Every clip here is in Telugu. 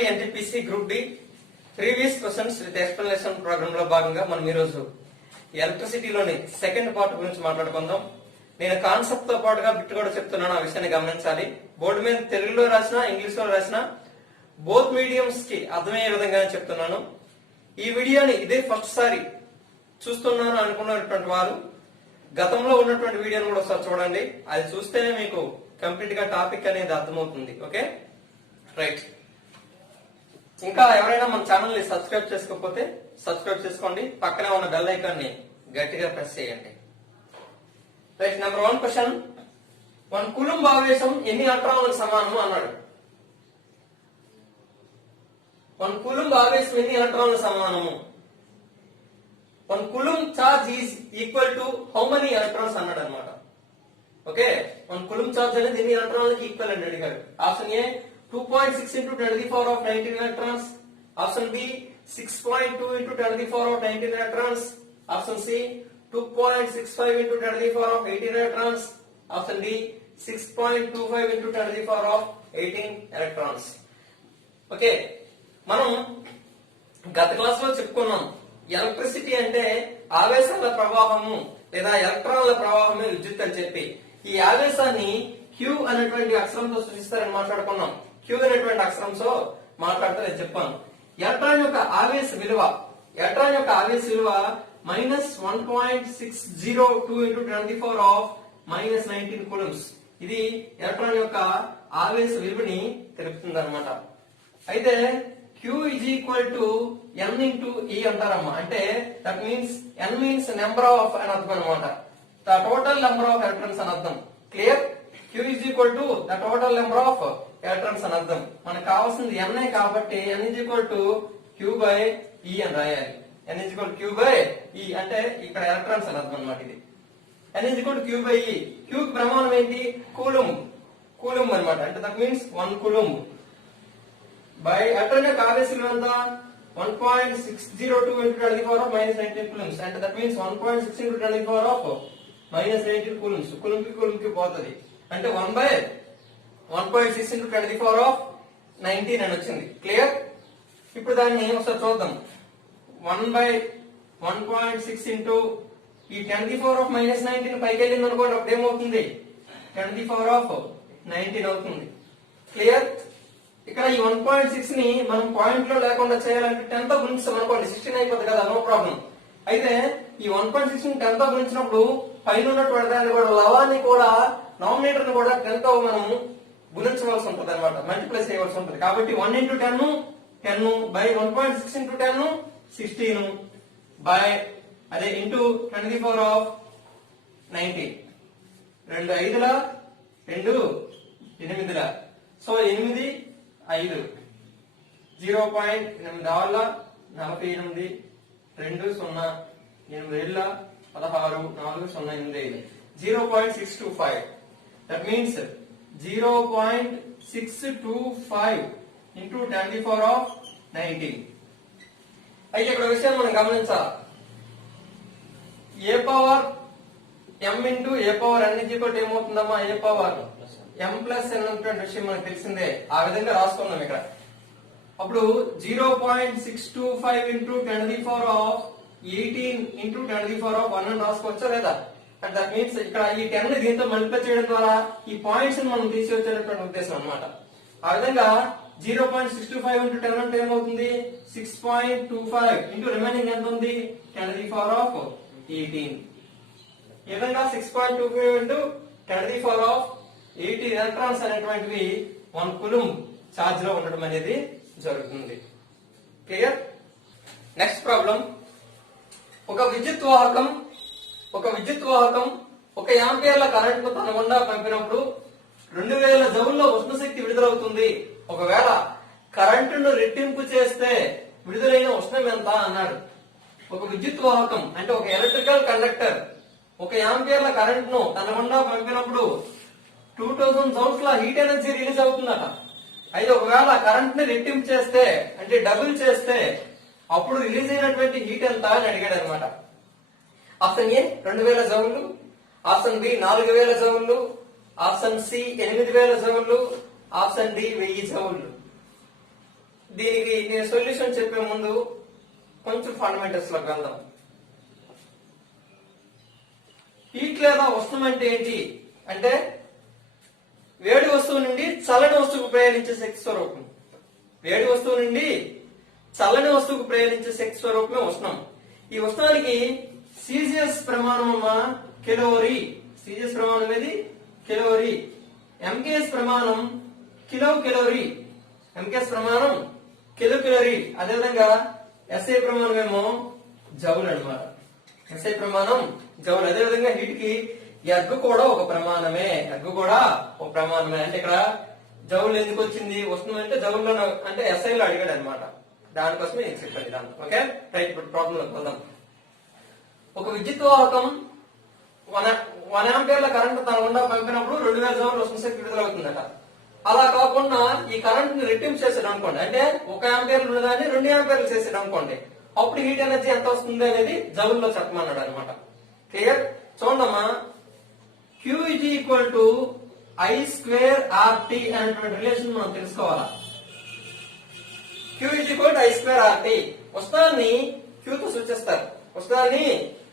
RRB NTPC group D previous questions with explanation program లో భాగంగా మనం ఈ రోజు ఎలక్ట్రిసిటీలోని సెకండ్ పార్ట్ గురించి మాట్లాడుకుందాం. నేను కాన్సెప్ట్ తో పాటుగా బిట్ కూడా చెప్తున్నాను, ఆ విషయాన్ని గమనించాలి. బోర్డు మీద తెలుగులో రాసినా ఇంగ్లీష్ లో రాసినా బోత్ మీడియంస్ కి అర్థమయ్యే విధంగా చెప్తున్నాను. ఈ వీడియోని ఇదే ఫస్ట్ సారి చూస్తున్నాను అనుకున్నటువంటి వారు గతంలో ఉన్నటువంటి వీడియోని కూడా ఒకసారి చూడండి. అది చూస్తేనే మీకు కంప్లీట్ గా టాపిక్ అనేది అర్థమవుతుంది. Okay, right. ఇంకా ఎవరైనా మన ఛానల్ ని సబ్స్క్రైబ్ చేసుకోకపోతే సబ్స్క్రైబ్ చేసుకోండి. పక్కనే ఉన్న బెల్ ఐకాన్ ని గట్టిగా ప్రెస్ చేయండి. Right, number 1 question. 1 కూలంబ్ ఆవేశం ఎన్ని ఎలక్ట్రాన్లకు సమానం అన్నాడు. 1 కూలంబ్ ఆవేశం ఎన్ని ఎలక్ట్రాన్లకు సమానము? 1 coulomb charge is equal to how many electrons అన్నాడు అనమాట. ఓకే, 1 కూలంబ్ చార్జ్ అనేది ఎన్ని ఎలక్ట్రాన్లకు ఈక్వల్ అని అడిగాడు. Option A 2.6 into 10 to the power of 19 electrons. Option B 6.2 into 10 to the power of 19 electrons. Option C 2.65 into 10 to the power of 18 electrons. Option D 6.25 into 10 to the power of 18 electrons. Okay, మనం గత క్లాస్ లో చెప్పుకున్నాం ఎలక్ట్రిసిటీ అంటే ఆవేశాల ప్రవాహము లేదా ఎలక్ట్రాన్ల ప్రవాహమే విద్యుత్ అని చెప్పి. ఈ ఆవేశాన్ని Q అనేటువంటి అక్షరంతో సూచిస్తారని మాట్లాడుకున్నాం. Q అనేటువంటి అక్షరంతో మాట్లాడితే నేను చెప్పాను. ఎలక్ట్రాన్ యొక్క ఆవేశ విలువ -1.602 into 10 to the power of -19 coulombs. ఇది ఎలక్ట్రాన్ యొక్క ఆవేశ విలువని తెలుపుతుంది అనమాట. అయితే Q is equal to N into E అంటారమ్మా. అంటే that means N means number of అని అర్థం అనమాట. The total number of electrons అని అర్థం. Clear? Q is equal to the total number of electrons అని అర్థం. మనకు కావాల్సింది N కాబట్టి N is equal to Q by E అని రాయాలి. N is equal to Q by E అంటే ఇక్కడ ఎలక్ట్రాన్స్ అని అర్థం అన్నమాట. ఇది N is equal to Q by E. Q కి ప్రమాణం ఏంటి? కూలంబ్ అన్నమాట. అంటే that means 1 coulomb by electron యొక్క ఆవేశ విలువ ఎంత? 1.602 into 10 to the power of -19 coulombs. అంటే that means 1.6 into 10 to the power of -19 coulombs. Coulomb కి పోతది. అంటే 1/1.6 into 10 to the power of 19 అని వచ్చింది. క్లియర్? ఇప్పుడు దాన్ని ఒకసారి చూద్దాం. 1/1.6 into ఈ 10 to the power of -19 పైకి వెళ్ళింది అనుకోండి, అప్పుడు ఏమవుతుంది? 10 to the power of 19 అవుతుంది. క్లియర్? ఇక్కడ ఈ 1.6 ని మనం పాయింట్ లో లేకుండా చేయాలంటే 10 తో గుణిస్తాం అనుకోండి, 16 అయిపోతుంది కదా, నో ప్రాబ్లం. అయితే ఈ 1.6 ని 10 తో గుణించినప్పుడు పైన ఉన్నటువంటి దాన్ని కూడా లవాన్ని కూడా నామినేటర్ ని కూడా 10 తో మనం గుణించవలసి ఉంటుంది అనమాట, మల్టిప్లై చేయవలసి ఉంటుంది. కాబట్టి 1 into 10 బై 1.6 into 10 16 బై అదే into 10 to the power of 19. 2 5ల 2 8ల సో 8 5 0.8 ఆర్ల 48 2 0 8 ఏళ్ళ 16 4 0 8 0.625. That means 0.625 into 10 to the power of 19. అయితే ఇక్కడ విషయం మనం గమనించాలి. A power m into A power n is equal to ఏమవుతుందమ్మా? A power m plus n అనేటువంటి విషయం మనకు తెలిసిందే. ఆ విధంగా రాసుకున్నాం ఇక్కడ. అప్పుడు 0.625 into 10 to the power of 18 into 10 to the power of 1 అని రాసుకోవచ్చా లేదా? అండ్ దట్ మీన్స్ ఇక్కడ ఈ 10 ని దీంతో మల్టిప్లై చేయడం ద్వారా ఈ పాయింట్స్ ని మనం తీసివచ్చేటటువంటి ఉద్దేశం అన్నమాట. ఆ విధంగా 0.625 into 10 అంటే ఏమవుతుంది? 6.25 into రిమైనింగ్ ఎంత ఉంది? 10 to the power of 18. ఈ విధంగా 6.25 into 10 to the power of 18 electrons అనేటువంటివి 1 కూలంబ్ ఛార్జ్ లో ఉండడం అనేది జరుగుతుంది. క్లియర్? Next problem. ఒక విద్యుత్ వాహకం 1 యాంపియర్ల కరెంట్ ను తన గుండా పంపినప్పుడు 2000 జౌల్లో ఉష్ణశక్తి విడుదలవుతుంది. ఒకవేళ కరెంటును రెట్టింపు చేస్తే విడుదలైన ఉష్ణం ఎంత అన్నాడు. ఒక విద్యుత్ వాహకం అంటే ఒక ఎలక్ట్రికల్ కండక్టర్ 1 యాంపియర్ల కరెంట్ ను తన గుండా పంపినప్పుడు 2000 జౌల్స్ ల హీట్ ఎనర్జీ రిలీజ్ అవుతుందట. అయితే ఒకవేళ కరెంట్ ని రెట్టింపు చేస్తే అంటే డబుల్ చేస్తే అప్పుడు రిలీజ్ అయినటువంటి హీట్ ఎంత అని అడిగాడు అనమాట. ఆప్షన్ ఏ 2000 జౌళ్ళు, ఆప్షన్ బి 4000 జౌళ్ళు, ఆప్షన్ సి 8000 జౌళ్ళు, ఆప్షన్ డి 1000 జౌళ్ళు. దీనికి నేను సొల్యూషన్ చెప్పే ముందు కొంచెం ఫండమెంటల్స్ లోకి వెళ్దాం. హీట్ లేదా ఉష్ణం అంటే ఏంటి అంటే వేడి వస్తువు నుండి చల్లని వస్తువుకు ప్రయాణించే శక్తి స్వరూపం. వేడి వస్తువు నుండి చల్లని వస్తువుకు ప్రయాణించే శక్తి స్వరూపమే ఉష్ణం. ఈ ఉష్ణానికి సీజియస్ ప్రమాణం కెలోరీ. సీజియస్ ప్రమాణం ఏది? కెలోరీ. ఎంకేఎస్ ప్రమాణం కిలో కెలోరీ. ఎంకేఎస్ ప్రమాణం కిలో కెలోరీ. అదేవిధంగా ఎస్ఐ ప్రమాణం ఏమో జౌల్ అన్నమాట. ఎస్ఐ ప్రమాణం జౌల్. అదేవిధంగా హీట్ కి ఎగ్ కూడా ఒక ప్రమాణమే. ఎగ్ కూడా ఒక ప్రమాణమే. అంటే ఇక్కడ జౌల్ ఎందుకు వచ్చింది? ఉష్ణం అంటే జౌల్లో అంటే ఎస్ఐలో అడిగాడు అనమాట. దానికోసమే నేను చెప్పాను దాన్ని. Okay right. ఇప్పుడు ప్రాబ్లం వెళ్దాం. ఒక విద్యుత్ వాహకం 1 ఆంపియర్ల కరెంట్ తన గుండా పంపినప్పుడు 2000 జౌల్ ఉష్ణ శక్తి విడుదలవుతుందట. అలా కాకుండా ఈ కరెంట్ ని రెట్టింపు చేసాడు అనుకోండి, అంటే 1 ఆంపియర్లు ఉన్నదాన్ని 2 ఆంపియర్లు చేసాడు అనుకోండి, అప్పుడు హీట్ ఎనర్జీ ఎంత వస్తుంది అనేది జౌల్లో చెప్పమన్నాడు అనమాట. క్లియర్? చూడమ్మా, Q is equal to I square RT అనేటువంటి రిలేషన్ మనం తెలుసుకోవాలా. Q is equal to I square RT. ఉష్ణాన్ని Q తో సూచిస్తారు. ఉష్ణాన్ని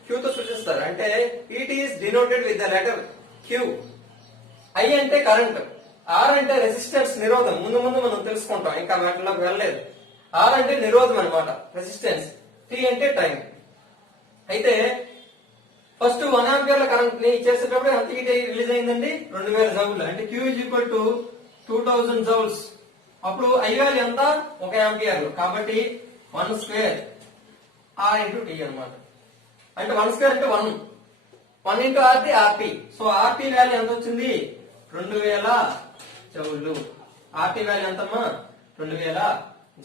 Q తో సూచిస్తారు. అంటే it is denoted with the letter Q. I అంటే కరెంట్, R అంటే రెసిస్టెన్స్ నిరోధం. ముందు ముందు మనం తెలుసుకుంటాం, ఇంకా వాటిలోకి వెళ్ళలేదు. R అంటే నిరోధం అనమాట, రెసిస్టెన్స్. T అంటే టైం. అయితే ఫస్ట్ 1 ఆంపియర్ల కరెంట్ ని చేసేటప్పుడు ఎంత హీట్ రిలీజ్ అయిందండి? 2000 జౌల్. అంటే Q is equal to 2000 joules. అప్పుడు I వాల్యూ ఎంత? 1 ఆంపియర్లు. కాబట్టి 1 స్క్వేర్ R ఇంటూ T అనమాట. అంటే 1 స్క్వేర్ అంటే 1 into RT RT. So RT value ఎంత వచ్చింది? 2000 జౌళ్ళు. RT వాల్యూ ఎంతమ్మా? 2000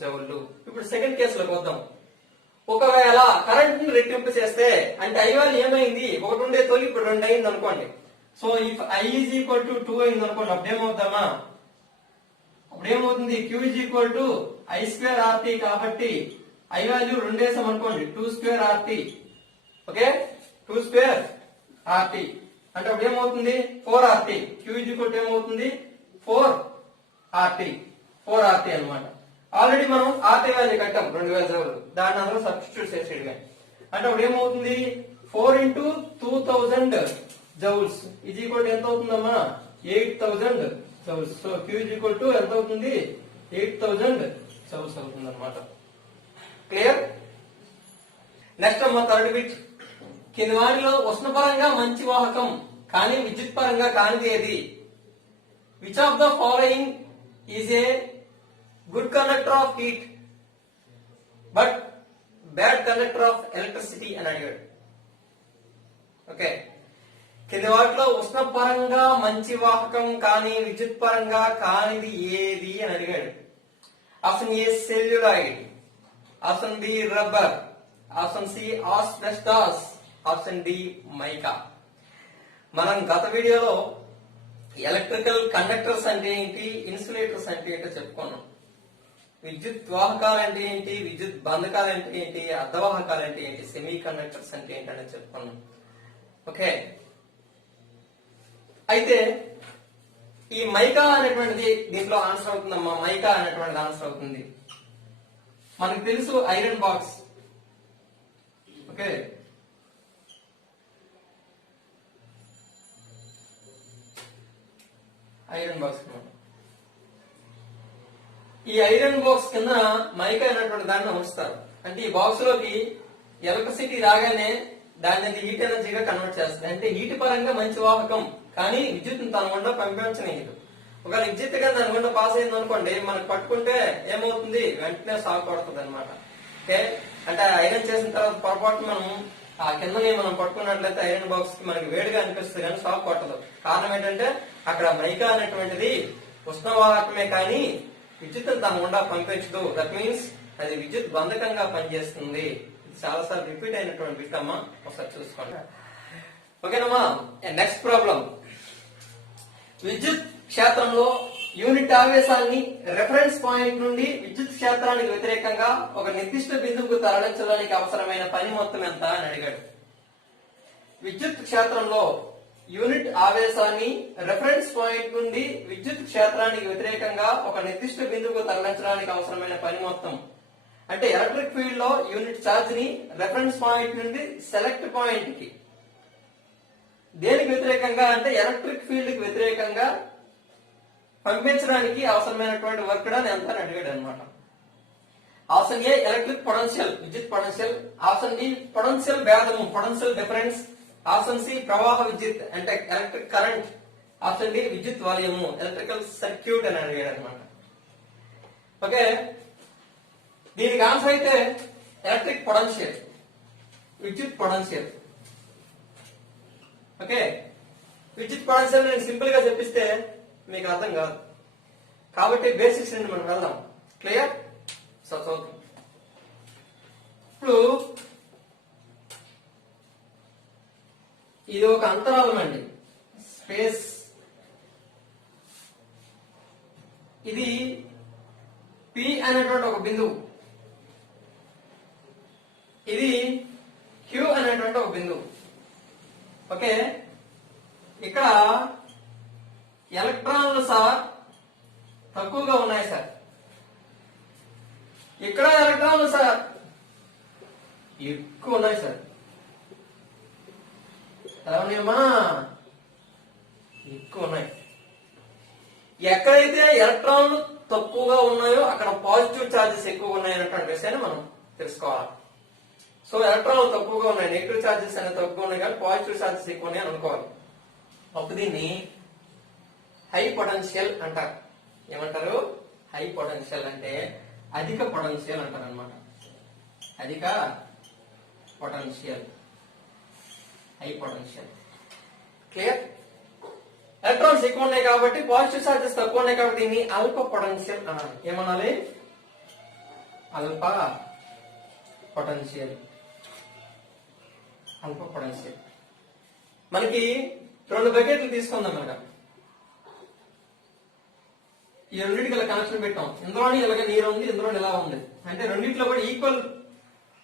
జౌళ్ళు. ఇప్పుడు సెకండ్ కేసులోకి వద్దాం. ఒకవేళ కరెంట్ ని రెట్టింపు చేస్తే అంటే I వాల్యూ ఏమైంది? 1 ఉండే తోలి ఇప్పుడు 2 అయింది అనుకోండి. So if I is equal to 2 అయింది అనుకోండి, అప్పుడేమవుతామా? అప్పుడేమవుతుంది? Q is equal to I square RT. కాబట్టి I వాల్యూ 2 వేసాం అనుకోండి, 2 square RT. Okay, 2 square RT అంటే అప్పుడు ఏమవుతుంది? 4 RT. Q is equal to ఏమవుతుంది? 4 RT. 4 RT అనమాట. ఆల్రెడీ మనం RT వాల్యూ కట్టాం 2000 జౌలు. దాన్ని అందరూ సబ్స్టిట్యూట్ చేసేయడమే. అంటే అప్పుడు ఏమవుతుంది? 4 ఇంటూ 2000 జౌల్స్ ఇది ఈక్వల్ టు ఎంత అవుతుందమ్మా? 8000 joules. So Q is equal to ఎంత అవుతుంది? 8000 జౌల్స్ అవుతుంది అనమాట. క్లియర్? నెక్స్ట్ అమ్మా థర్డ్ బిట్. కింది వాటిలో ఉష్ణపరంగా మంచి వాహకం కానీ విద్యుత్ పరంగా కానిది ఏది? Which of the following is a good conductor of heat but bad conductor of electricity అని అడిగాడు. ఓకే, కింది వాటిలో ఉష్ణపరంగా మంచి వాహకం కానీ విద్యుత్ పరంగా కానిది ఏది అని అడిగాడు. Option A celluloid, option B rubber, option C asbestos, option D mica. మనం గత వీడియోలో ఎలక్ట్రికల్ కండక్టర్స్ అంటే ఏంటి, ఇన్సులేటర్స్ అంటే ఏంటో చెప్పుకున్నాం. విద్యుత్ వాహకాలు అంటే ఏంటి, విద్యుత్ బంధకాలు అంటే ఏంటి, అర్ధవాహకాలు అంటే ఏంటి, సెమీ కండక్టర్స్ అంటే ఏంటి అని చెప్పుకున్నాం. ఓకే, అయితే ఈ మైకా అనేటువంటిది దీంట్లో ఆన్సర్ అవుతుందమ్మా. మైకా అనేటువంటిది ఆన్సర్ అవుతుంది. మనకు తెలుసు iron box. Okay, iron box. ఈ ఐరన్ బాక్స్ కింద మైకా అనేటువంటి దాన్ని ఉంచుతారు. అంటే ఈ బాక్స్ లోకి ఎలక్ట్రిసిటీ రాగానే దాన్ని హీట్ ఎనర్జీగా కన్వర్ట్ చేస్తుంది. అంటే హీట్ పరంగా మంచి వాహకం కానీ విద్యుత్ తన గుండా పంపించనీయదు. ఒకవేళ విద్యుత్ గా దాని గుండా పాస్ అయింది అనుకోండి, మనకు పట్టుకుంటే ఏమవుతుంది? వెంటనే షాక్ పడుతుంది అనమాట. ఓకే, అంటే ఐరన్ చేసిన తర్వాత పొరపాటు మనం ఆ కిందని మనం పట్టుకున్నట్లయితే ఐరన్ బాక్స్ కి మనకి వేడిగా అనిపిస్తుంది కానీ షాక్ కొట్టదు. కారణం ఏంటంటే అక్కడ మైకా అనేటువంటిది ఉష్ణవాహకమే కానీ విద్యుత్ తన గుండా పంపించదు. దట్ మీన్స్ అది విద్యుత్ బంధకంగా పనిచేస్తుంది. చాలా సార్లు రిపీట్ అయినటువంటి బిట్ అమ్మా, ఒకసారి చూసుకోండి. ఓకేనమ్మా, నెక్స్ట్ ప్రాబ్లం. విద్యుత్ క్షేత్రంలో యూనిట్ ఆవేశాన్ని రెఫరెన్స్ పాయింట్ నుండి విద్యుత్ క్షేత్రానికి వ్యతిరేకంగా ఒక నిర్దిష్ట బిందువుకు తరలించడానికి అవసరమైన పని మొత్తం ఎంత అని అడిగాడు. విద్యుత్ క్షేత్రంలో యూనిట్ ఆవేశాన్ని రెఫరెన్స్ పాయింట్ నుండి విద్యుత్ క్షేత్రానికి వ్యతిరేకంగా ఒక నిర్దిష్ట బిందువుకు తరలించడానికి అవసరమైన పని మొత్తం. అంటే ఎలక్ట్రిక్ ఫీల్డ్ లో యూనిట్ ఛార్జ్ ని రెఫరెన్స్ పాయింట్ నుండి సెలెక్ట్ పాయింట్ కి దేనికి వ్యతిరేకంగా అంటే ఎలక్ట్రిక్ ఫీల్డ్ కి వ్యతిరేకంగా పంపించడానికి అవసరమైనటువంటి వర్క్ డన్ ఎంత అని అడిగాడు అనమాట. ఆప్షన్ ఏ ఎలక్ట్రిక్ పొటెన్షియల్ విద్యుత్ పొటెన్షియల్, ఆప్షన్ బి పొటెన్షియల్ భేదము పొటెన్షియల్ డిఫరెన్స్, ఆప్షన్ సి ప్రవాహ విద్యుత్ అంటే ఎలక్ట్రిక్ కరెంట్, ఆప్షన్ డి విద్యుత్ వాల్యూము ఎలక్ట్రికల్ సర్క్యూట్ అని అడిగాడు అనమాట. ఓకే, దీనికి ఆన్సర్ అయితే ఎలక్ట్రిక్ పొటెన్షియల్ విద్యుత్ పొటెన్షియల్. ఓకే, విద్యుత్ పొటెన్షియల్ నేను సింపుల్ గా చెప్పిస్తే మీకు అర్థం కాదు కాబట్టి బేసిక్స్ నుండి మనం వెళ్దాం. క్లియర్? సో చూద్దాం. ఇప్పుడు ఇది ఒక అంతరాలం అండి, స్పేస్. ఇది P అనేటువంటి ఒక బిందువు, ఇది Q అనేటువంటి ఒక బిందువు. ఓకే, ఇక్కడ ఎలక్ట్రాన్లు సార్ తక్కువగా ఉన్నాయి సార్, ఇక్కడ ఎలక్ట్రాన్లు సార్ ఎక్కువ ఉన్నాయి సార్. అవునేమా, ఎక్కువ ఉన్నాయి. ఎక్కడైతే ఎలక్ట్రాన్లు తక్కువగా ఉన్నాయో అక్కడ పాజిటివ్ ఛార్జెస్ ఎక్కువగా ఉన్నాయి అనేటువంటి విషయాన్ని మనం తెలుసుకోవాలి. సో ఎలక్ట్రాన్లు తక్కువగా ఉన్నాయి, నెగిటివ్ ఛార్జెస్ అనేవి తక్కువ ఉన్నాయి కానీ పాజిటివ్ ఛార్జెస్ ఎక్కువ ఉన్నాయి అనుకోవాలి. అప్పుడు దీన్ని హై పొటెన్షియల్ అంటారు. ఏమంటారు? హై పొటెన్షియల్ అంటే అధిక పొటెన్షియల్ అంటారు అనమాట. అధిక potential, high potential. Clear? Electrons ఎక్కువ ఉన్నాయి కాబట్టి పాజిటివ్ ఛార్జెస్ తక్కువ ఉన్నాయి కాబట్టి దీన్ని అల్ప పొటెన్షియల్ అనాలి. ఏమనాలి? అల్ప పొటెన్షియల్, అల్ప పొటెన్షియల్. మనకి 2 బకెట్లు తీసుకుందాం. మనక ఈ రెండింటికి ఇలా కనెక్షన్ పెట్టాం. ఇందులోని ఇలాగ నీరు ఉంది, ఇందులో ఇలా ఉంది. అంటే రెండింటిలో కూడా ఈక్వల్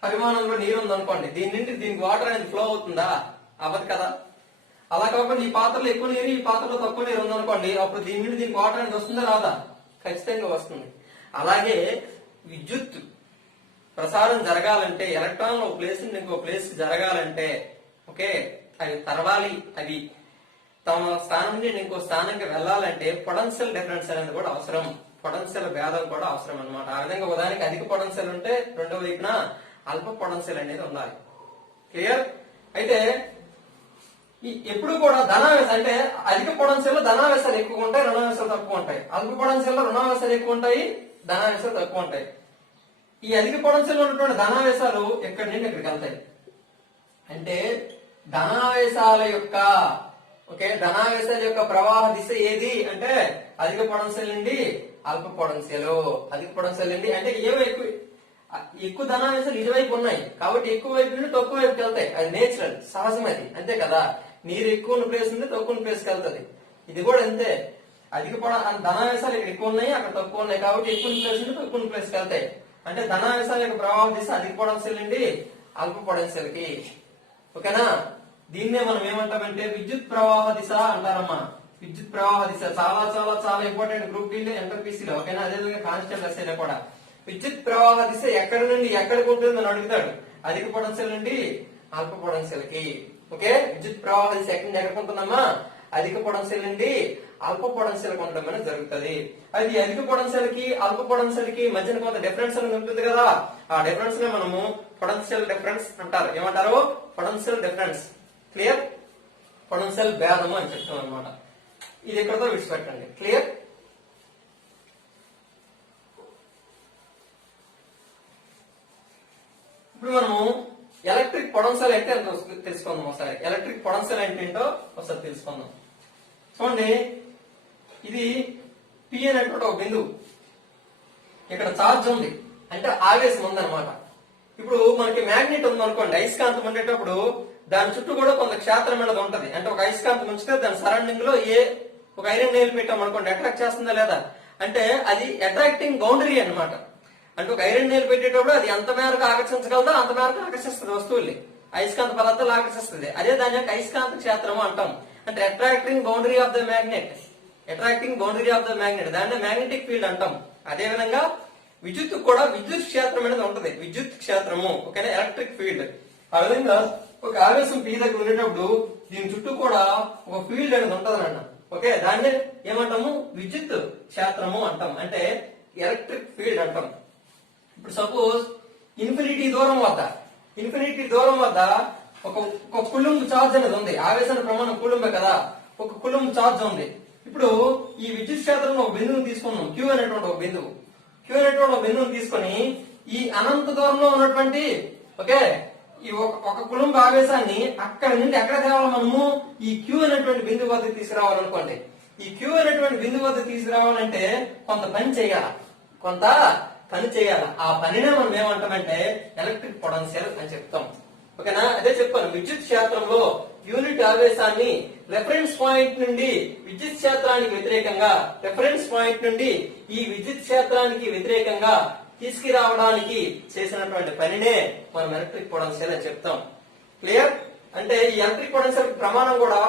పరిమాణంలో నీరు ఉంది అనుకోండి, దీని నుండి దీనికి వాటర్ అనేది ఫ్లో అవుతుందా? అవ్వదు కదా. అలా కాకుండా ఈ పాత్రలో ఎక్కువ నీరు, ఈ పాత్రలో తక్కువ నీరు ఉందనుకోండి, అప్పుడు దీని నుండి దీనికి వాటర్ అనేది వస్తుందా రాదా? ఖచ్చితంగా వస్తుంది. అలాగే విద్యుత్ ప్రసారం జరగాలంటే, ఎలక్ట్రాన్లు ఒక ప్లేస్ నుండి ఇంకో ప్లేస్ జరగాలంటే, ఓకే, అవి తరవాలి, అవి తమ స్థానం నుండి ఇంకో స్థానానికి వెళ్ళాలంటే పొటెన్షియల్ డిఫరెన్స్ అనేది కూడా అవసరం, పొటెన్షియల్ భేదం కూడా అవసరం అనమాట. ఆ విధంగా ఉదాహరణకి అధిక పొటెన్షియల్ ఉంటే రెండో వైపున అల్ప పొటెన్షియల్ అనేది ఉండాలి. క్లియర్? అయితే ఎప్పుడు కూడా ధనావేశాలు అంటే అధిక పొటెన్షియల్ లో ధనావేశాలు ఎక్కువ ఉంటాయి, రుణావేశాలు తక్కువ ఉంటాయి. అల్ప పొటెన్షియల్ లో రుణావేశాలు ఎక్కువ ఉంటాయి, ధనావేశాలు తక్కువ ఉంటాయి. ఈ అధిక పొటెన్షియల్ లో ఉన్నటువంటి ధనావేశాలు ఎక్కడి నుండి ఎక్కడికి వెళ్తాయి అంటే ధనావేశాల యొక్క, ఓకే, ధనావేశాల యొక్క ప్రవాహ దిశ ఏది అంటే అధిక పొటెన్షియల్ నుండి అల్ప పొటెన్షియల్, అధిక పొటెన్షియల్ నుండి అంటే ఏవో ఎక్కువ ధనావేశాలు ఇటువైపు ఉన్నాయి కాబట్టి ఎక్కువ వైపు నుండి తక్కువ వైపుకి వెళ్తాయి. అది నేచురల్, సహజం, అది అంతే కదా. నీరు ఎక్కువ ఉన్న ప్లేస్ నుండి తక్కువ ఉన్న ప్లేస్కి వెళ్తుంది. ఇది కూడా అంతే. అధిక ధనావేశాలు ఇక్కడ ఎక్కువ ఉన్నాయి, అక్కడ తక్కువ ఉన్నాయి కాబట్టి ఎక్కువ ప్లేస్ నుండి తక్కువ ప్లేస్కి వెళ్తాయి. అంటే ధనావేశాల యొక్క ప్రవాహ దిశ అధిక పొటెన్షియల్ నుండి అల్ప పొటెన్షియల్ కి. ఓకేనా? దీన్నే మనం ఏమంటామంటే విద్యుత్ ప్రవాహ దిశ అంటారమ్మా. విద్యుత్ ప్రవాహ దిశ చాలా చాలా చాలా ఇంపార్టెంట్ గ్రూప్ డి లో, ఎంటర్పీసీలో. ఓకేనా? అదేవిధంగా కాన్స్టెంట్ ఎస్ఐలో కూడా విద్యుత్ ప్రవాహ దిశ ఎక్కడి నుండి ఎక్కడికి ఉంటుందని అడుగుతాడు. అధిక పొటెన్షియల్ నుండి అల్ప పొటెన్షియల్ కి. ఓకే, విద్యుత్ ప్రవాహ దిశ ఎక్కడి నుండి ఎక్కడికి ఉంటుందమ్మా? అధిక పొటెన్షియల్ నుండి అల్ప పొటెన్షియల్ కి ఉండడం అనేది జరుగుతుంది. అది అధిక పొటెన్షియల్ కి అల్ప పొటెన్షియల్ కి మధ్యన కొంత డిఫరెన్స్ అనేది ఉంటుంది కదా. ఆ డిఫరెన్స్ నే మనము పొటెన్షియల్ డిఫరెన్స్ అంటారు. ఏమంటారు? Potential difference. క్లియర్? పొటెన్షియల్ భేదము అని చెప్తాం అనమాట. ఇది ఎక్కడతో విడిచిపెట్టండి. క్లియర్? ఇప్పుడు మనము ఎలక్ట్రిక్ పొటెన్షియల్ అంటే ఎంతో తెలుసుకుందాం ఒకసారి. ఎలక్ట్రిక్ పొటెన్షియల్ అంటే ఏంటో ఒకసారి తెలుసుకుందాం. చూడండి, ఇది P అనేటువంటి ఒక బిందువు, ఇక్కడ ఛార్జ్ ఉంది అంటే ఆవేశం ఉందన్నమాట. ఇప్పుడు మనకి మ్యాగ్నెట్ ఉందనుకోండి, అయస్కాంతం ఉండేటప్పుడు దాని చుట్టూ కూడా కొంత క్షేత్రం అనేది ఉంటది. అంటే ఒక అయస్కాంతం ఉంచితే దాని సరౌండింగ్ లో ఒక ఐరన్ నెయిల్ పెట్టాం అనుకోండి, అట్రాక్ట్ చేస్తుందా లేదా అంటే అది అట్రాక్టింగ్ బౌండరీ అన్నమాట. అంటే ఒక ఐరన్ నెయిల్ పెట్టేటప్పుడు అది ఎంత మేరకు ఆకర్షించగలదో అంత మేరకు ఆకర్షిస్తుంది వస్తువుల్ని, అయస్కాంత పదార్థాలు ఆకర్షిస్తుంది. అదే దాని యొక్క అయస్కాంత క్షేత్రము అంటాం. అంటే attracting boundary of the magnet, attracting boundary of the magnet, దాన్ని మ్యాగ్నెటిక్ ఫీల్డ్ అంటాం. అదే విధంగా విద్యుత్ కూడా విద్యుత్ క్షేత్రం అనేది ఉంటది, విద్యుత్ క్షేత్రము, ఓకేనా, ఎలక్ట్రిక్ ఫీల్డ్. ఆ విధంగా ఒక ఆవేశం P దగ్గర ఉండేటప్పుడు దీని చుట్టూ కూడా ఒక ఫీల్డ్ అనేది ఉంటది అన్న, ఓకే, దాన్ని ఏమంటాము, విద్యుత్ క్షేత్రము అంటాం, అంటే ఎలక్ట్రిక్ ఫీల్డ్ అంటాం. ఇప్పుడు సపోజ్ ఇన్ఫినిటీ దూరం వద్ద ఒక కులుంబ్ ఛార్జ్ అనేది ఉంది, ఆవేశానికి ప్రమాణం కులుంబే కదా, ఒక కులుంబ్ ఛార్జ్ ఉంది. ఇప్పుడు ఈ విద్యుత్ క్షేత్రంలో ఒక బిందువుని తీసుకున్నాం, Q అనేటువంటి ఒక బిందువుని తీసుకొని ఈ అనంత దూరంలో ఉన్నటువంటి, ఓకే, ఈ ఒక కులుంబ ఆవేశాన్ని అక్కడ నుండి ఎక్కడ తేవాలి మనము, ఈ Q అనేటువంటి బిందువు వద్దకు తీసుకురావాలనుకోండి. ఈ Q అనేటువంటి బిందువు వద్దకు తీసుకురావాలంటే కొంత పని చేయాలి. ఆ పనినే మనం ఏమంటామంటే ఎలక్ట్రిక్ పొటెన్షియల్ అని చెప్తాం, ఓకేనా. అదే చెప్పాను, విద్యుత్ క్షేత్రంలో యూనిట్ ఆవేశాన్ని రెఫరెన్స్ పాయింట్ నుండి విద్యుత్ క్షేత్రానికి వ్యతిరేకంగా తీసుకురావడానికి చేసినటువంటి పనినే మనం ఎలక్ట్రిక్ పొటెన్షియల్ అని చెప్తాం. క్లియర్? అంటే ఈ ఎలక్ట్రిక్ పొటెన్షియల్ ప్రమాణం కూడా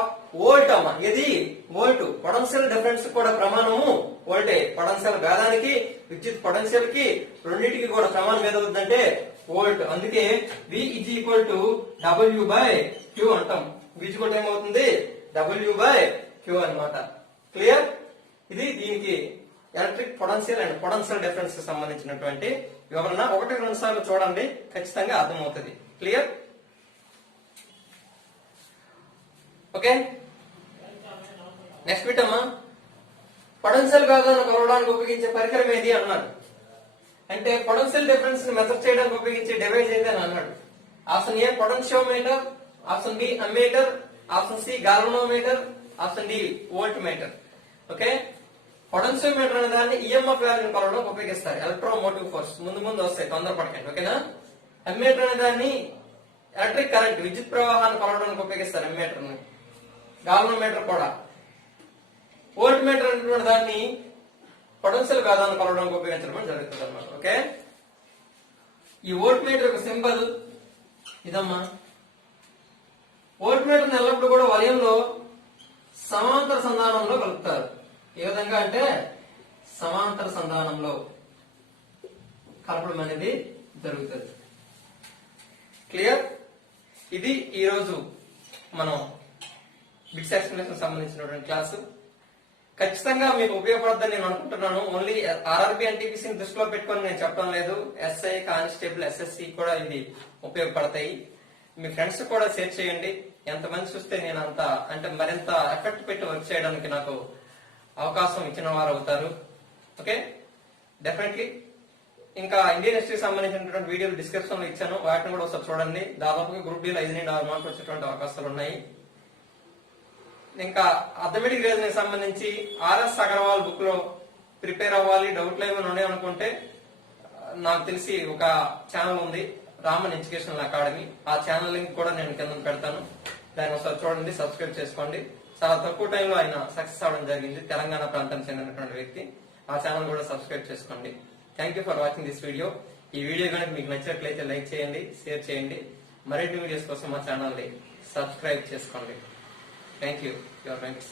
వోల్ట్ అమ్మా. ఇది వోల్ట్. పొటెన్షియల్ డిఫరెన్స్ కూడా ప్రమాణము వోల్టే. పొటెన్షియల్ భేదానికి విద్యుత్ పొటెన్షియల్ కి రెండింటికి కూడా ప్రమాణం ఏది అవుతుందంటే వోల్ట్. అందుకే V is equal to W by Q అంటాం. V is equal to ఏమవుతుంది, W by Q అన్నమాట. క్లియర్? ఇది దీనికి electric potential and potential difference కి సంబంధించినటువంటి వివరణ. 1-2 సార్లు చూడండి, ఖచ్చితంగా అర్థమవుతుంది. క్లియర్? ఓకే, నెక్స్ట్ బిట్ అమ్మా, పొటెన్షియల్ భేదాన్ని కొలవడానికి ఉపయోగించే పరికరం ఏది అన్నాడు. అంటే పొటెన్షియల్ డిఫరెన్స్ ని మెజర్ చేయడానికి ఉపయోగించే డివైస్ ఏది అని అన్నాడు. Option A potentiometer, option B ammeter, option C galvanometer, option D volt meter. Okay, potentiometer అనే దాన్ని ఈఎంఎఫ్ వాల్యూని కొలవడానికి ఉపయోగిస్తారు. ఎలక్ట్రోమోటివ్ ఫోర్స్ ముందు వస్తాయి, తొందరపడకండి, ఓకేనా. అమ్మీటర్ అనే దాన్ని ఎలక్ట్రిక్ కరెంట్, విద్యుత్ ప్రవాహాన్ని కొలవడానికి ఉపయోగిస్తారు అమ్మీటర్ ని. గాల్వనోమీటర్ కూడా. వోల్ట్ మీటర్ అనేటువంటి దాన్ని పొటెన్షియల్ భేదాన్ని కొలవడానికి ఉపయోగించడం జరుగుతుంది అన్నమాట. ఓకే, ఈ వోల్ట్ మీటర్ యొక్క సింబల్ ఇదమ్మా. వోల్ట్ మీటర్ ఎల్లప్పుడు కూడా వలయంలో సమాంతర సంధానంలో కలుపుతారు. ఏ విధంగా అంటే సమాంతర సంధానంలో కలపడం అనేది జరుగుతుంది. క్లియర్? ఇది ఈ రోజు మనం బిట్స్ ఎక్స్ప్లెనేషన్ సంబంధించినటువంటి క్లాసు. ఖచ్చితంగా మీకు ఉపయోగపడద్దని నేను అనుకుంటున్నాను. ఓన్లీ ఆర్ఆర్బి అండ్ టీపీసీని దృష్టిలో పెట్టుకొని నేను చెప్పడం లేదు. ఎస్ఐ, కానిస్టేబుల్, ఎస్ఎస్సి కూడా ఇది ఉపయోగపడతాయి. మీ ఫ్రెండ్స్ కూడా షేర్ చేయండి. ఎంతమంది చూస్తే నేను అంత అంటే మరింత ఎఫెక్ట్ పెట్టి వర్క్ చేయడానికి నాకు అవకాశం ఇచ్చిన వారు అవుతారు. Okay, definitely. ఇంకా ఇండియన్ హిస్టరీకి సంబంధించినటువంటి వీడియోలు డిస్క్రిప్షన్ లో ఇచ్చాను, వాటిని కూడా ఒకసారి చూడండి. దాదాపుగా గ్రూప్ డీలో 5 నుండి 6 మార్కులు వచ్చేటువంటి అవకాశాలు ఉన్నాయి. ఇంకా అథమెటిక్ రీజనింగ్ సంబంధించి ఆర్ఎస్ అగర్వాల్ బుక్ లో ప్రిపేర్ అవ్వాలి, డౌట్లు ఏమైనా ఉన్నాయనుకుంటే నాకు తెలిసి ఒక ఛానల్ ఉంది, రామన్ ఎడ్యుకేషనల్ అకాడమీ. ఆ ఛానల్ లింక్ కూడా నేను కింద పెడతాను, దాన్ని ఒకసారి చూడండి, సబ్స్క్రైబ్ చేసుకోండి. చాలా తక్కువ టైంలో ఆయన సక్సెస్ అవడం జరిగింది, తెలంగాణ ప్రాంతానికి చెందినటువంటి వ్యక్తి. ఆ ఛానల్ కూడా సబ్స్క్రైబ్ చేసుకోండి. Thank you for watching this video. ఈ వీడియో కనుక మీకు నచ్చినట్లయితే లైక్ చేయండి, షేర్ చేయండి. మరిన్ని వీడియోస్ కోసం మా ఛానల్ ని సబ్స్క్రైబ్ చేసుకోండి. Thank you. Your friends.